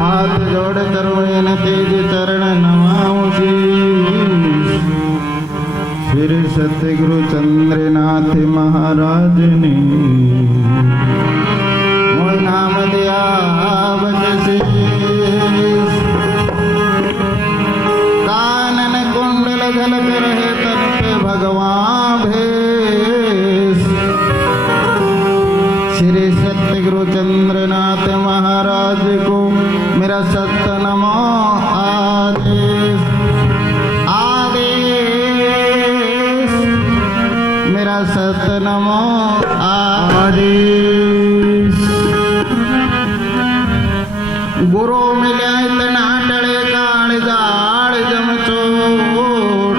हाथ जोड़ करो इन तेज चरण नमाऊं फिर सतगुरु चंद्रनाथ महाराज ने मोह नाम दिया बजसे कानन कुंडल झलक रहे तन पे भगवान भेष श्री सतगुरु चंद्रनाथ महाराज को मेरा सत नमो आदेश आदेश मेरा सत नमो आदेश गुरु मिले इतना टड़े काल जाड़ जम चोट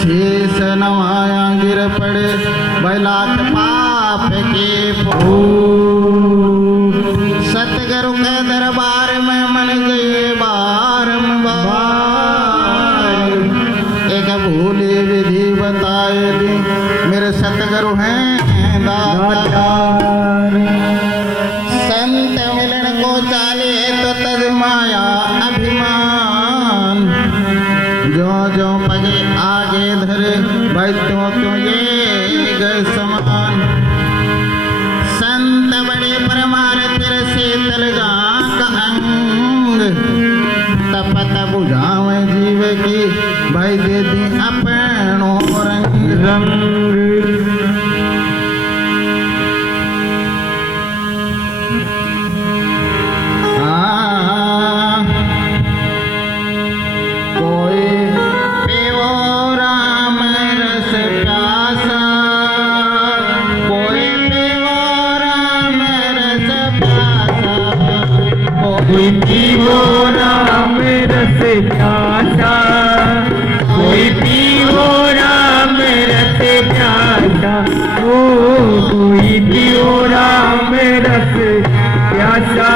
शेष नवाया गिर पड़े बैलात पाप के फूट सतगुरु के दरबार में मन गए बारंबार एक भूली विधि बताए दी मेरे सतगुरु हैं दातार संत मिलन को चाले तो तज माया अभिमान जो जो पगे आगे धरे भाई तो ये गए समान संत बड़े परमार तेरे शीतल का अंग तपत बुझाव जीव की भाई दे दी अपनो रंग रंग कोई पीवो राम रस प्यासा कोई पीवो राम रस प्यासा ओ कोई पीवो राम रस प्यासा कोई पीवो राम रस प्यासा कोई पियो राम रस प्यासा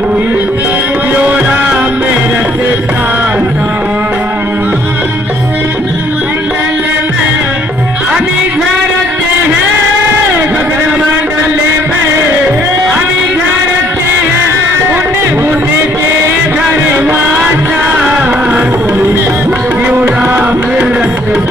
कोई पियो राम रस प्यासा गगन मंडले में अली करते हैं गगन मंडले में अली करते हैं होने के घर कोई पियो राम रस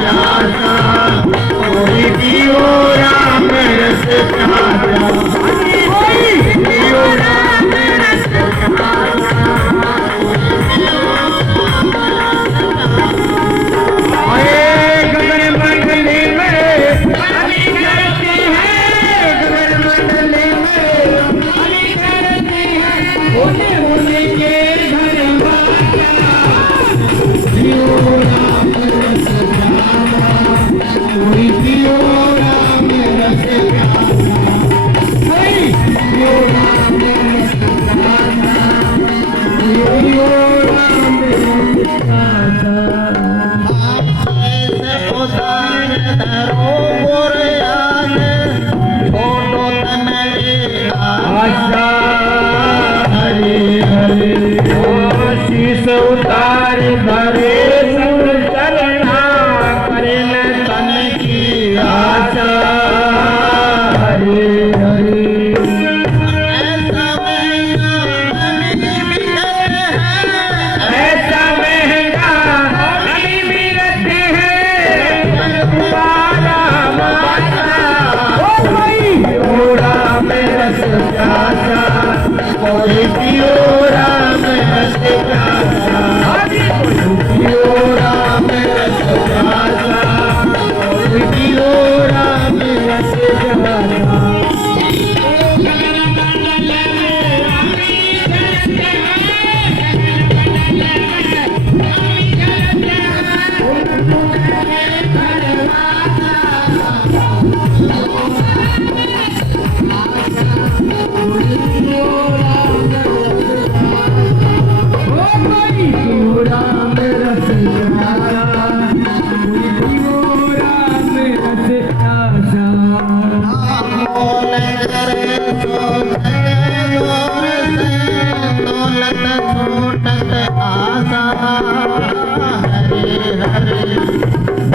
कोई पियो राम रस पियो राम आशा हरे हरे शीश उतार धरे चलना करे तन की आशा हरे हरे ऐसा महंगा नहीं मिलते हैं कोई राम रस प्यासा कोई पियो राम रस प्यासा कोई पियो राम रस प्यासा कोई पियो राम रस प्यासा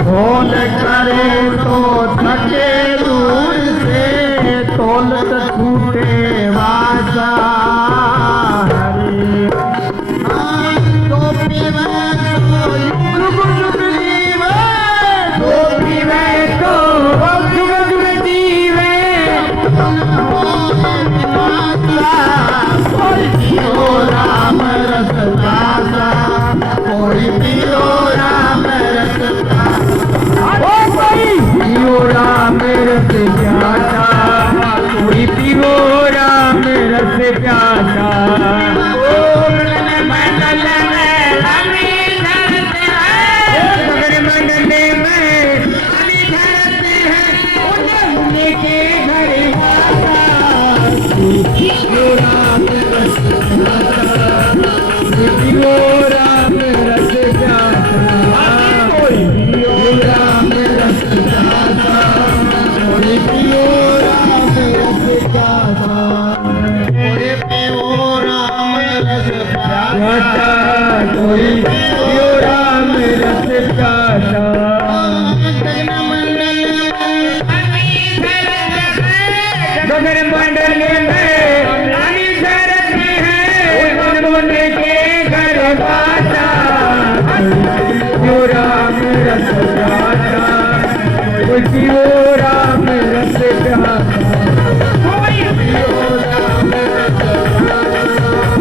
कौन करे तो थके दूर से तोलत छूटे वासा हरे तो पीवे सो युग युग जीवे तो पीवे तो जुग जुग जीवे कोई पियो राम रस प्यासा कोई पियो राम रस प्यासा ओ कोई पियो राम रस प्यासा कोई पियो राम रस प्यासा मंडल में लमी धरते हैं मगर मंडल में लमी धरते हैं उन्हें के घर वासा पियो राम रस प्यासा पियो राम रस प्यासा कोई पियो राम रस प्यासा कोई पियो राम रस प्यासा कोई पियो राम रस प्यासा कोई पियो राम रस प्यासा गगन मंडल में रानी धरती है उन्होंने के घर वासा पियो राम रस प्यासा कोई पियो राम रस प्यासा कोई पियो राम रस प्यासा कोई पियो राम रस प्यासा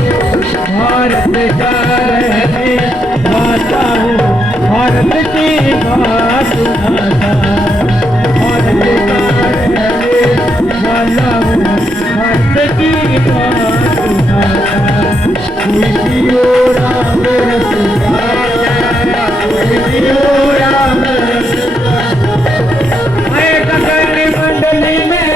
भारत का रहने वाला हूँ भारत की बात सुनाता भारत का रहने वाला हूँ भारत की बात सुनाता कोई पियो राम रस प्यासा कोई पियो राम रस प्यासा मैं गगन मंडली में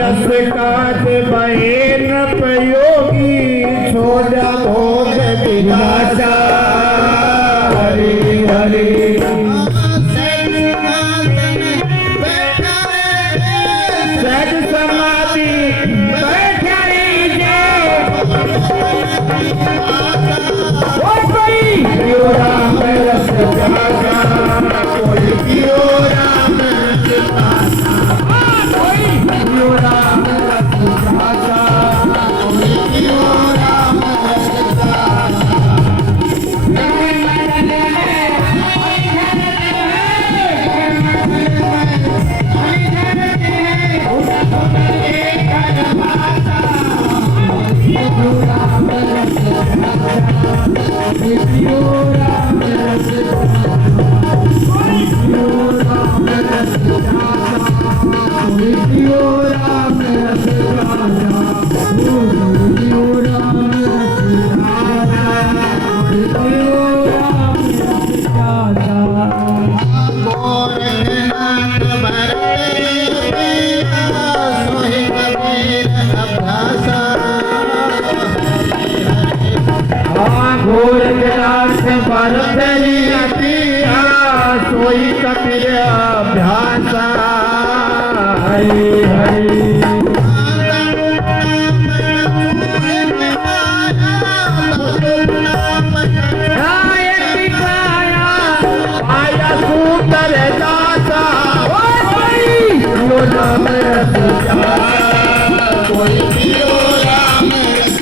रस काट बहे न प्रयोगी छोड़ा भोग विलासा हरे हरे सद समाधि बैठा कोई पियो राम रस प्यासा कोई पियो राम रस प्यासा कोई पियो राम रस प्यासा कोई पियो राम रस सोई कबीर अभ्यास हरि हरि आया सूतर दासा नाम रस कोई पियो राम रस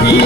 ही